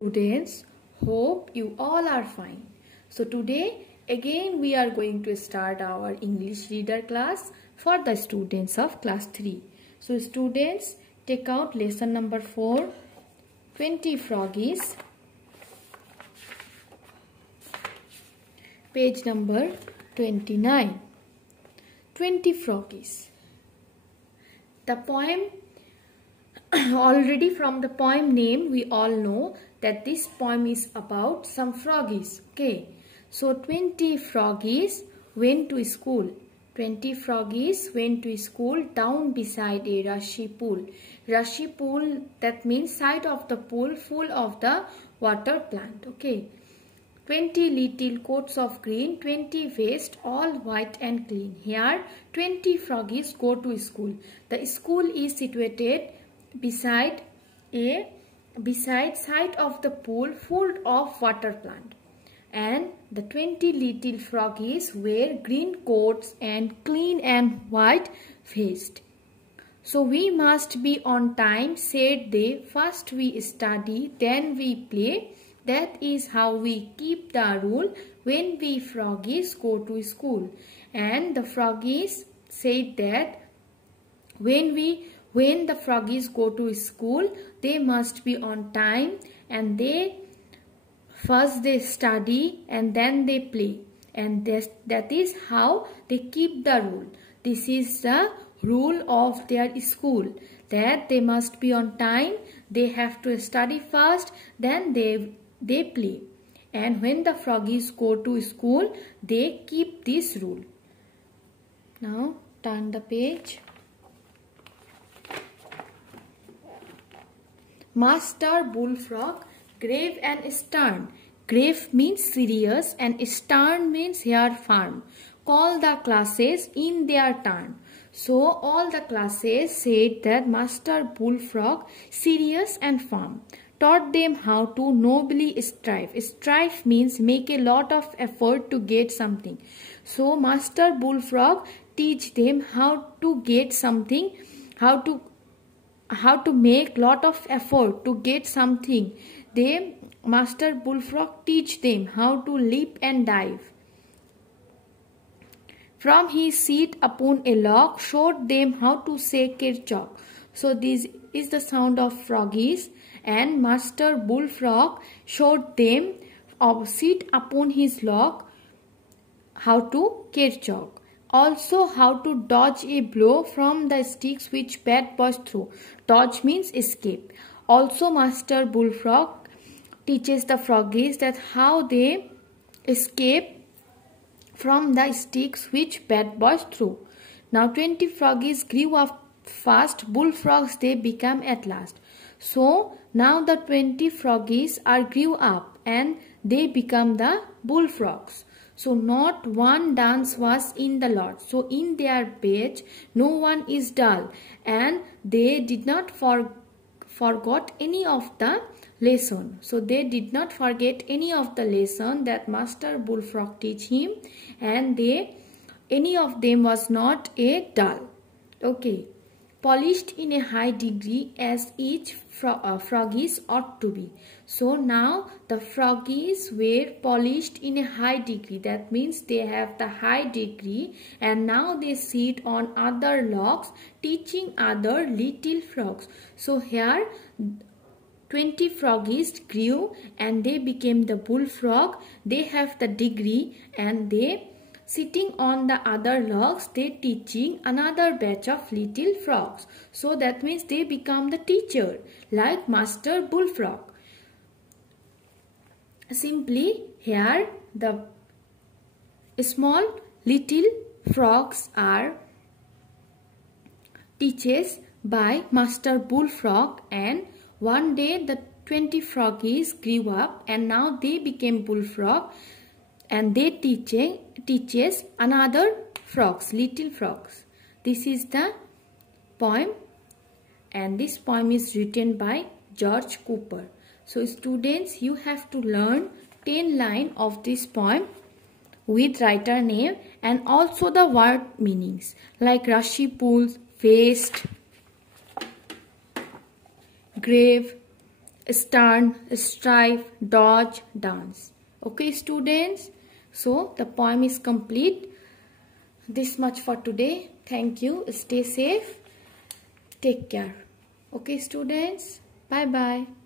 Students, hope you all are fine. So today again we are going to start our English reader class for the students of class 3. So students, take out lesson number 4, 20 Froggies, page number 29. 20 Froggies. The poem, already from the poem name we all know that this poem is about some froggies. Okay, so 20 froggies went to school. 20 froggies went to school down beside a rushy pool. Rushy pool, that means side of the pool full of the water plant. Okay, 20 little coats of green, 20 vests, all white and clean. Here 20 froggies go to school. The school is situated beside side of the pool full of water plant, and the 20 little froggies wear green coats and clean and white vests. So we must be on time, said they. First we study, then we play. That is how we keep the rule when we froggies go to school. And the froggies said that when the froggies go to school, they must be on time, and first they study and then they play, and that is how they keep the rule. This is the rule of their school, that they must be on time, they have to study first, then they play. And when the froggies go to school, they keep this rule. Now turn the page. Master Bullfrog, grave and stern. Grave means serious and stern means here firm. Call the classes in their turn. So all the classes said that Master Bullfrog, serious and firm, taught them how to nobly strive. Strive means make a lot of effort to get something. So Master Bullfrog teach them how to get something, how to make lot of effort to get something. Master Bullfrog teach them how to leap and dive. From his seat upon a log, showed them how to say Kerchok. So this is the sound of froggies, and Master Bullfrog showed them seat upon his log how to Kerchok. Also how to dodge a blow from the sticks which bad boys throw. Dodge means escape. Also Master Bullfrog teaches the froggies that how they escape from the sticks which bad boys throw. Now 20 froggies grew up fast. Bullfrogs they become at last. So now the 20 froggies are grew up and they become the bullfrogs. So not one dance was in the lot. So in their batch no one is dull, and they did not forgot any of the lesson. So they did not forget any of the lesson that Master Bullfrog teach him, and any of them was not a dull. Okay. Polished in a high degree as each froggies ought to be. So now the froggies were polished in a high degree. That means they have the high degree, and now they sit on other logs teaching other little frogs. So here 20 froggies grew and they became the bullfrog. They have the degree, and they sitting on the other logs, they teaching another batch of little frogs. So that means they become the teacher like Master Bullfrog. Simply here the small little frogs are teaches by Master Bullfrog, and one day the 20 froggies grew up and now they became bullfrog, and they teaches another frogs, little frogs. This is the poem, and this poem is written by George Cooper. So students, you have to learn 10 lines of this poem with writer name and also the word meanings like rushy pool, vest, grave, stern, strive, dodge, dance. Okay students, so the poem is complete. This much for today. Thank you. Stay safe. Take care. Okay students, bye bye.